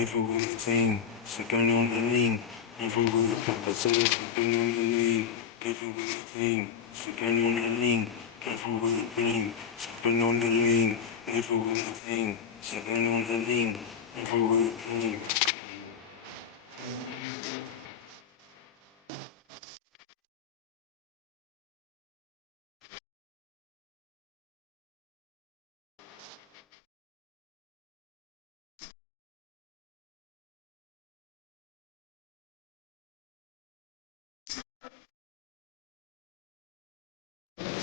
everything, second on the link, everything, second on the link, everything, second on the link, everything, second on the link, everything, second on the link, everything.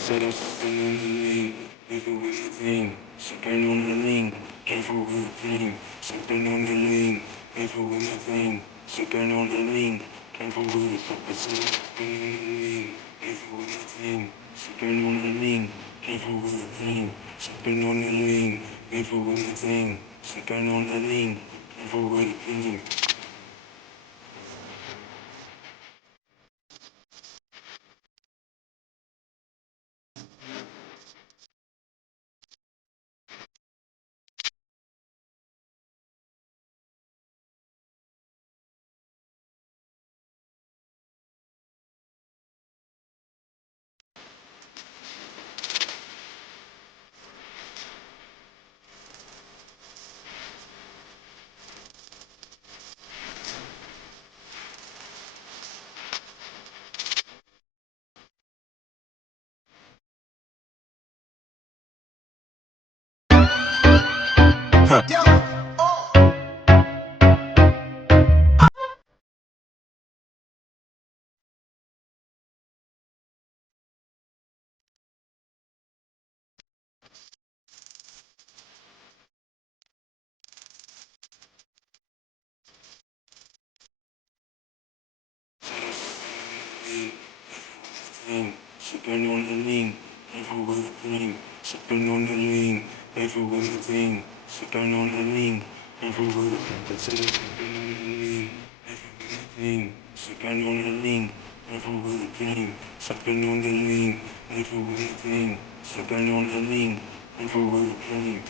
Set up second on the link, everything, second on the link, everything, second on the link, everything, second on the link, everything, everything, second on the link, everything, second on the link, everything, second on the link, everything. Second on the link, everything, second on the link, everything, second on the link, everything, second on the link, everything, second on the link, everything, second on the link, everything.